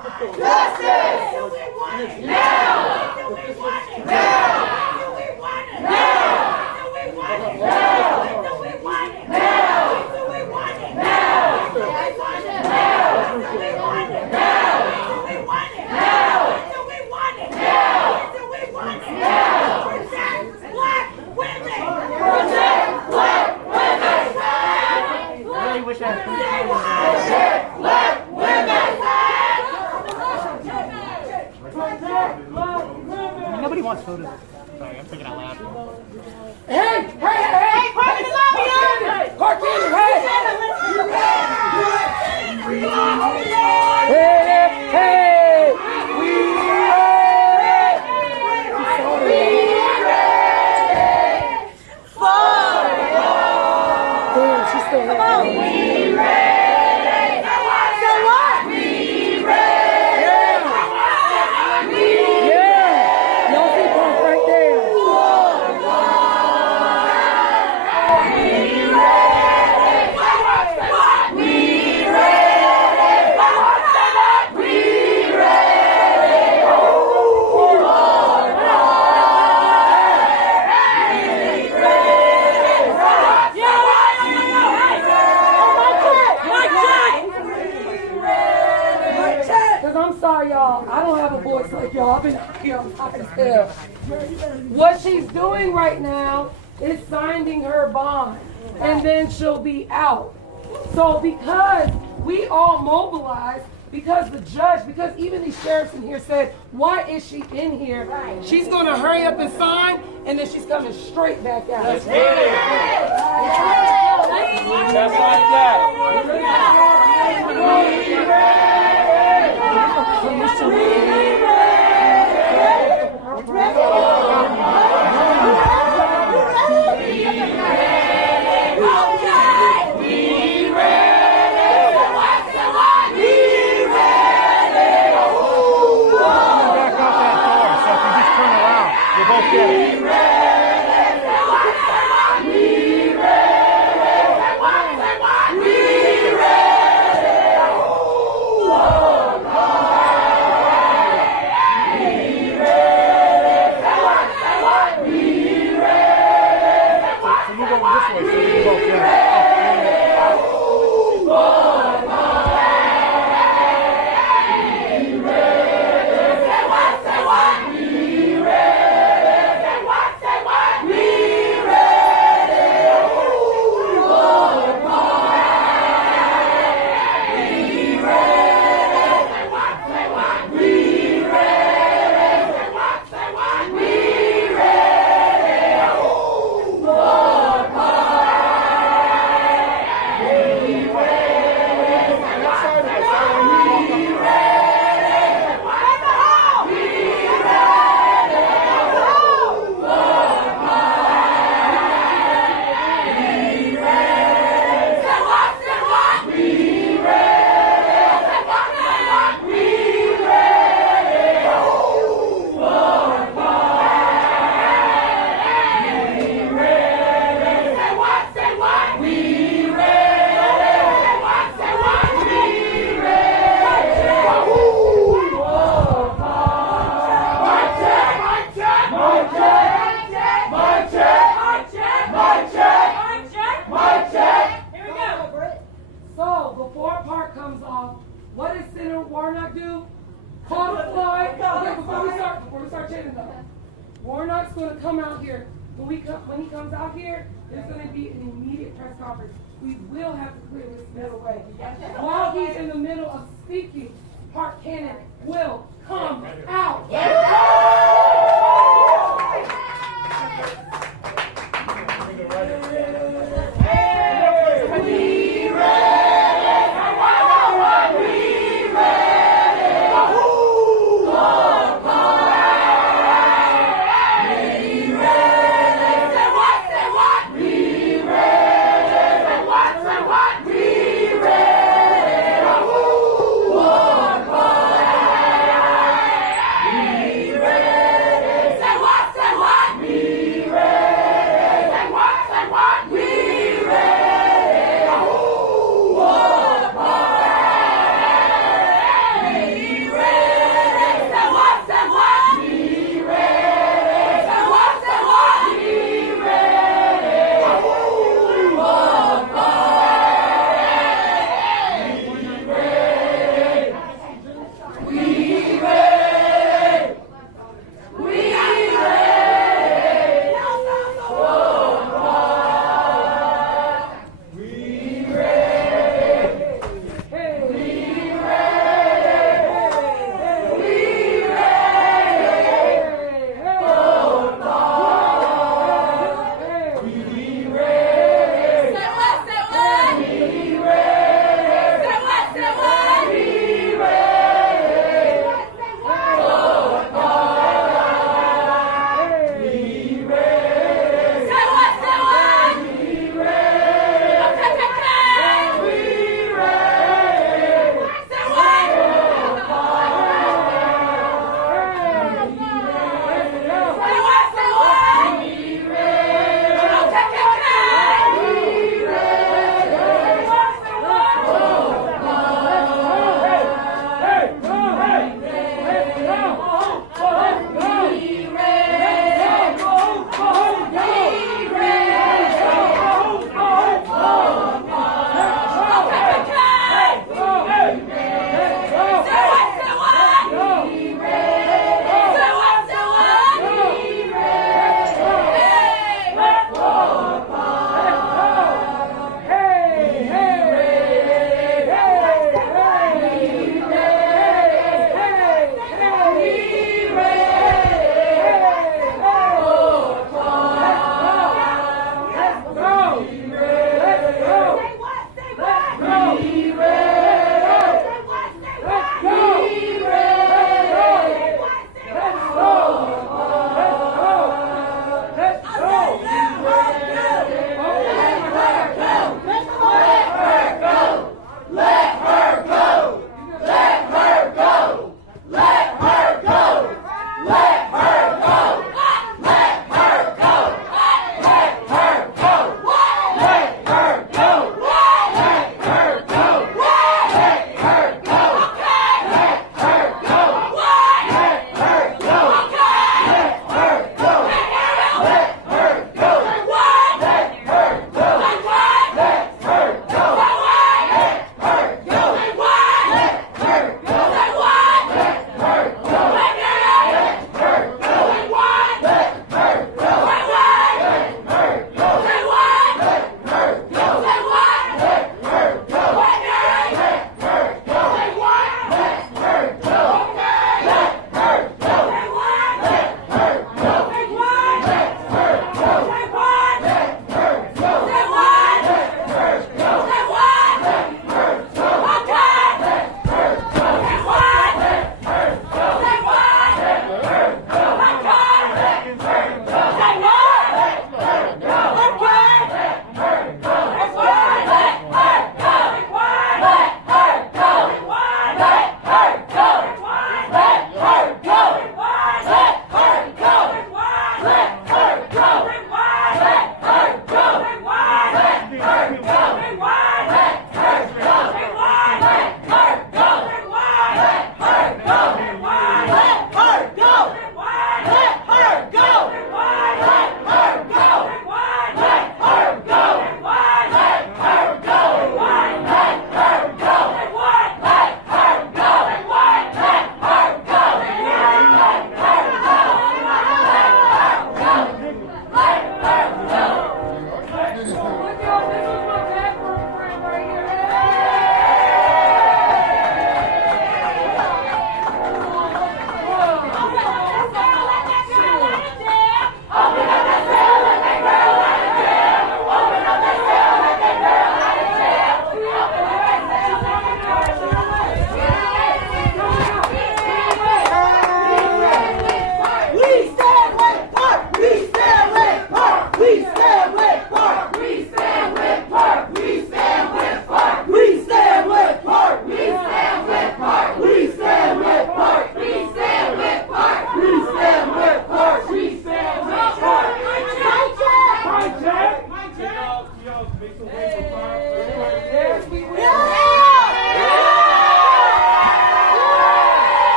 Justice! Do we want it now? Do we want it now? Do we want it now? Do we want it now? Do we want it now? Do we want it now? Do we want it now? Do we want it now? Do we want it now? Do we want it now? Do we want it now? Protect black women! Protect black women! I really wish I had Protect black women! Nobody wants photos. Sorry, I'm thinking out loud. Hey, park in the lobby, hey! Park in, hey! Hey! We ready! Damn, she's still here. Come on, we ready! So what? We ready! Yeah! Y'all see Punk right there. I'm sorry, y'all. I don't have a voice like y'all. I've been out here. I'm tired as hell. What she's doing right now is signing her bond, and then she'll be out. So because we all mobilized, because the judge, because even these sheriffs in here said, why is she in here? She's going to hurry up and sign, and then she's coming straight back out. That's like that. What does Senator Warnock do? Call the flight. Okay, before we start chanting though. Warnock's going to come out here. When he comes out here, there's going to be an immediate press conference. We will have to clear this middle way. While he's in the middle of speaking, Park Cannon will come out.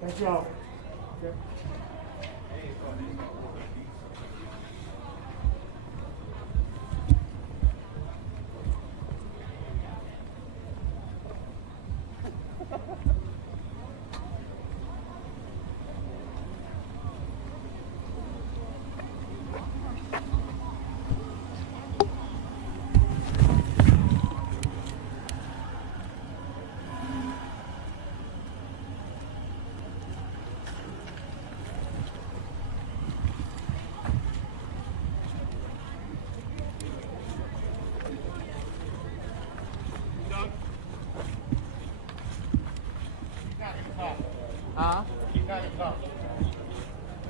Thank y'all. He's not gonna talk.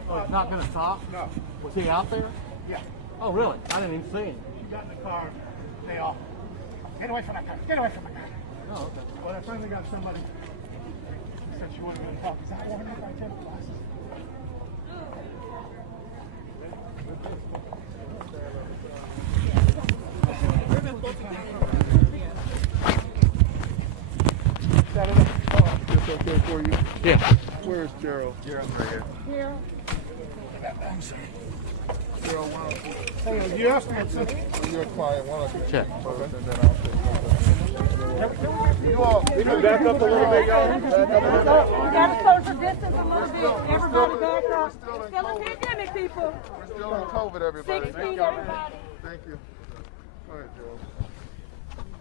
Oh, he's not gonna talk? No. Was he out there? Yeah. Oh, really? I didn't even see him. He got in the car. They all. Get away from that car. Get away from the car. Oh, okay. Well, I finally got somebody who said she wasn't going to talk. Is that Warnock by chance? Glasses? It's okay for you? Yeah. Where's Gerald? Gerald's right here. Here. I'm sorry. Gerald, why don't you? Hey, you asked me to sit. You're a client. Why don't you Check. first and then I'll take you all. We can back up a little bit, y'all. We gotta social distance a little bit. Everybody back up. It's still a pandemic, people. We're still on COVID, everybody. 6 feet, everybody. Thank you. Go ahead, Gerald.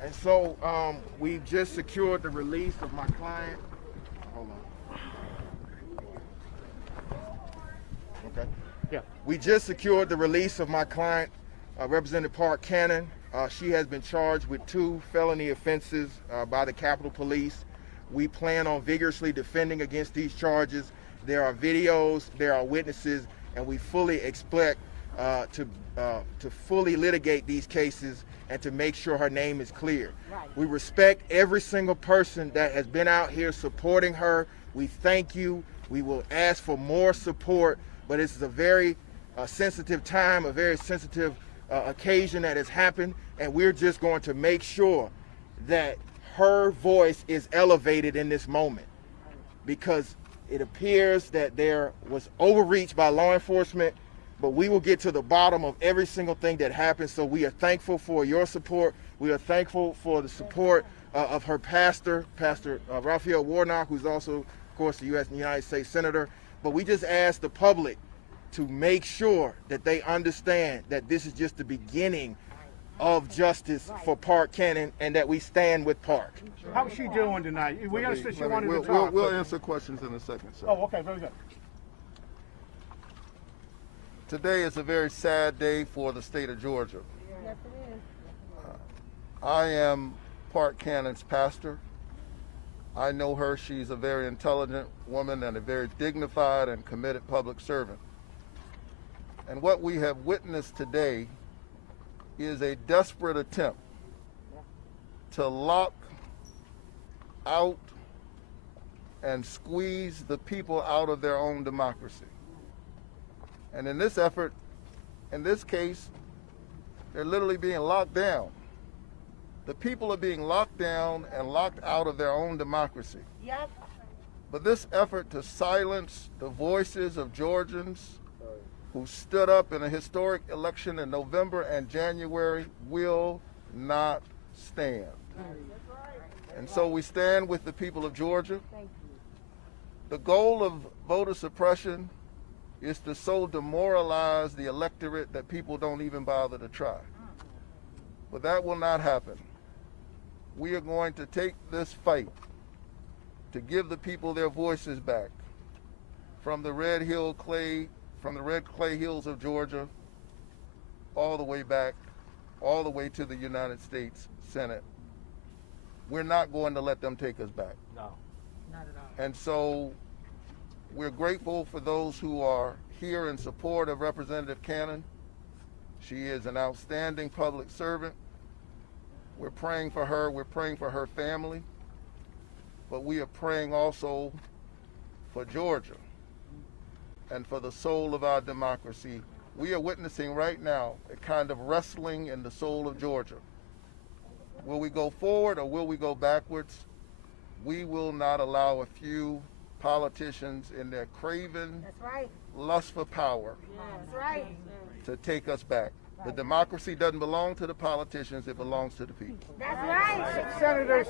And so we just secured the release of my client. Hold on. Okay. Yeah. We just secured the release of my client, Representative Park Cannon. She has been charged with 2 felony offenses by the Capitol Police. We plan on vigorously defending against these charges. There are videos, there are witnesses, and we fully expect to fully litigate these cases and to make sure her name is clear. Right. We respect every single person that has been out here supporting her. We thank you. We will ask for more support, but this is a very sensitive time, a very sensitive occasion that has happened, and we're just going to make sure that her voice is elevated in this moment, because it appears that there was overreach by law enforcement, but we will get to the bottom of every single thing that happened. So we are thankful for your support. We are thankful for the support of her pastor, Pastor Raphael Warnock, who's also, of course, the United States Senator. But we just ask the public to make sure that they understand that this is just the beginning of justice for Park Cannon, and that we stand with Park. How's she doing tonight? We understood she wanted We'll to talk. we'll answer questions in a second, sir. Oh, okay, very good. Today is a very sad day for the state of Georgia. Yes, it is. I am Park Cannon's pastor. I know her. She's a very intelligent woman and a very dignified and committed public servant. And what we have witnessed today is a desperate attempt to lock out and squeeze the people out of their own democracy. And in this effort, in this case, they're literally being locked down. The people are being locked down and locked out of their own democracy. Yep. But this effort to silence the voices of Georgians who stood up in a historic election in November and January will not stand. And so we stand with the people of Georgia. The goal of voter suppression is to so demoralize the electorate that people don't even bother to try. But that will not happen. We are going to take this fight to give the people their voices back from the red clay hills of Georgia all the way back, all the way to the United States Senate. We're not going to let them take us back. No. Not at all. And so we're grateful for those who are here in support of Representative Cannon. She is an outstanding public servant. We're praying for her. We're praying for her family. But we are praying also for Georgia and for the soul of our democracy. We are witnessing right now a kind of wrestling in the soul of Georgia. Will we go forward or will we go backwards? We will not allow a few politicians in their craven lust for power to take us back. The democracy doesn't belong to the politicians, it belongs to the people. That's right. Senator,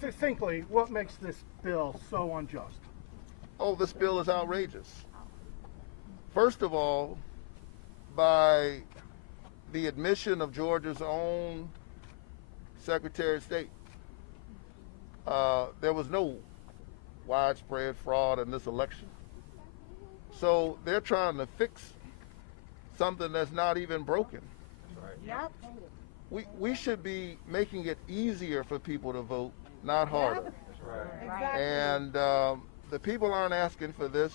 succinctly, what makes this bill so unjust? Oh, this bill is outrageous. First of all, by the admission of Georgia's own Secretary of State, there was no widespread fraud in this election. So they're trying to fix something that's not even broken. Yep. We should be making it easier for people to vote, not harder. Exactly. And the people aren't asking for this.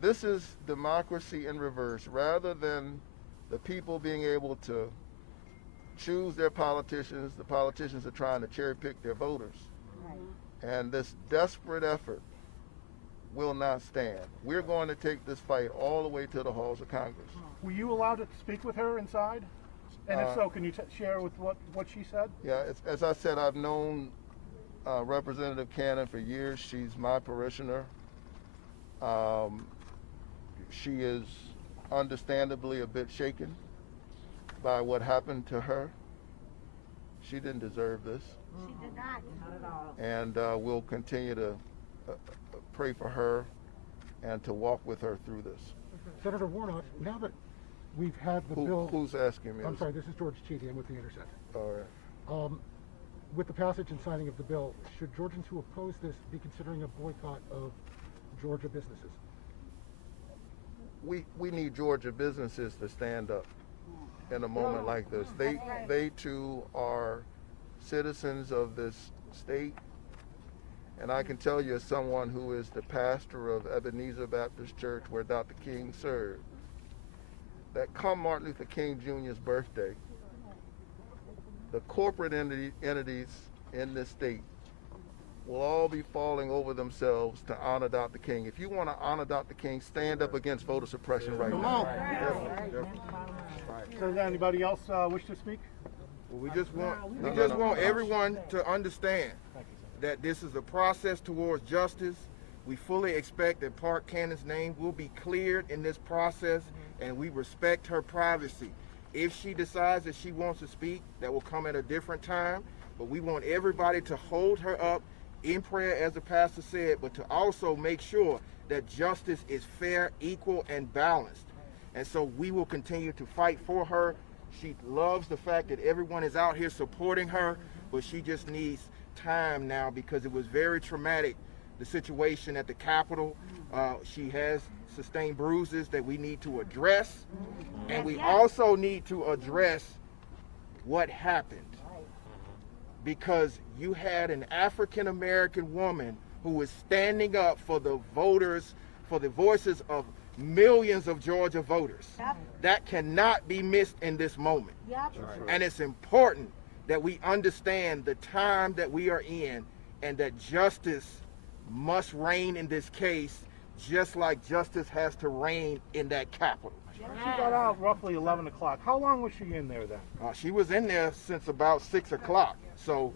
This is democracy in reverse. Rather than the people being able to choose their politicians, the politicians are trying to cherry pick their voters. And this desperate effort will not stand. We're going to take this fight all the way to the halls of Congress. Were you allowed to speak with her inside? And if so, can you share with what she said? Yeah, as I said, I've known Representative Cannon for years. She's my parishioner. She is understandably a bit shaken by what happened to her. She didn't deserve this. She did not. Not at all. And we'll continue to pray for her and to walk with her through this. Senator Warnock, now that we've had the bill... Who's asking me? I'm sorry, this is George Cheedy. I'm with The Intercept. All right. With the passage and signing of the bill, should Georgians who oppose this be considering a boycott of Georgia businesses? We need Georgia businesses to stand up in a moment like this. They too are citizens of this state. And I can tell you, as someone who is the pastor of Ebenezer Baptist Church, where Dr. King served, that come Martin Luther King Jr.'s birthday, the corporate entities in this state will all be falling over themselves to honor Dr. King. If you want to honor Dr. King, stand up against voter suppression right now. Does anybody else wish to speak? Well, we just want everyone to understand that this is a process towards justice. We fully expect that Park Cannon's name will be cleared in this process, and we respect her privacy. If she decides that she wants to speak, that will come at a different time, but we want everybody to hold her up in prayer, as the pastor said, but to also make sure that justice is fair, equal, and balanced. And so we will continue to fight for her. She loves the fact that everyone is out here supporting her, but she just needs time now because it was very traumatic, the situation at the Capitol. She has sustained bruises that we need to address, and we also need to address what happened, because you had an African-American woman who was standing up for the voters, for the voices of millions of Georgia voters. That cannot be missed in this moment. And it's important that we understand the time that we are in and that justice must reign in this case, just like justice has to reign in that Capitol. She got out roughly 11 o'clock. How long was she in there then? She was in there since about 6 o'clock. So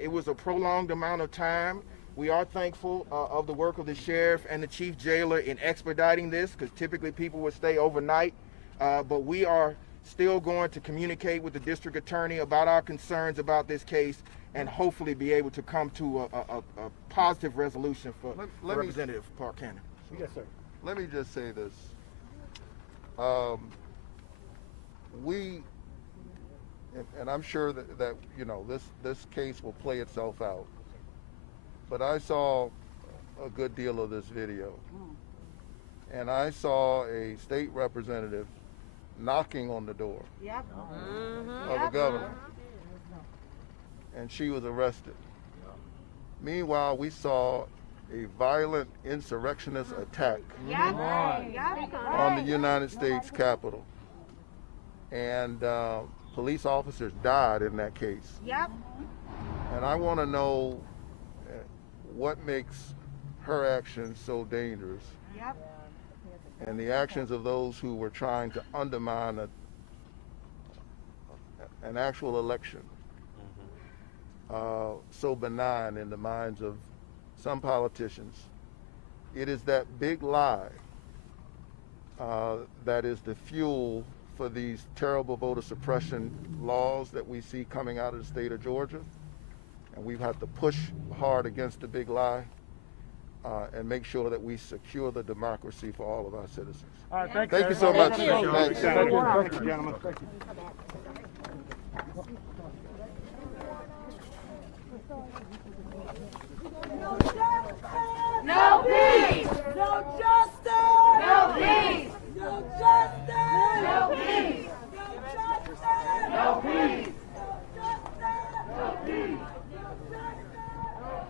it was a prolonged amount of time. We are thankful of the work of the sheriff and the chief jailer in expediting this, because typically people would stay overnight. But we are still going to communicate with the district attorney about our concerns about this case and hopefully be able to come to a positive resolution for Representative Park Cannon. Yes, sir. Let me just say this. And I'm sure that you know, this case will play itself out. But I saw a good deal of this video. And I saw a state representative knocking on the door of the governor. And she was arrested. Meanwhile, we saw a violent insurrectionist attack Yep. on the United States Capitol. And police officers died in that case. Yep. And I want to know what makes her actions so dangerous, Yep. and the actions of those who were trying to undermine an actual election so benign in the minds of some politicians. It is that big lie that is the fuel for these terrible voter suppression laws that we see coming out of the state of Georgia. And we've had to push hard against the big lie and make sure that we secure the democracy for all of our citizens. All right, Thank you so much. Thank you. Thanks. Thank you, gentlemen. Thank you.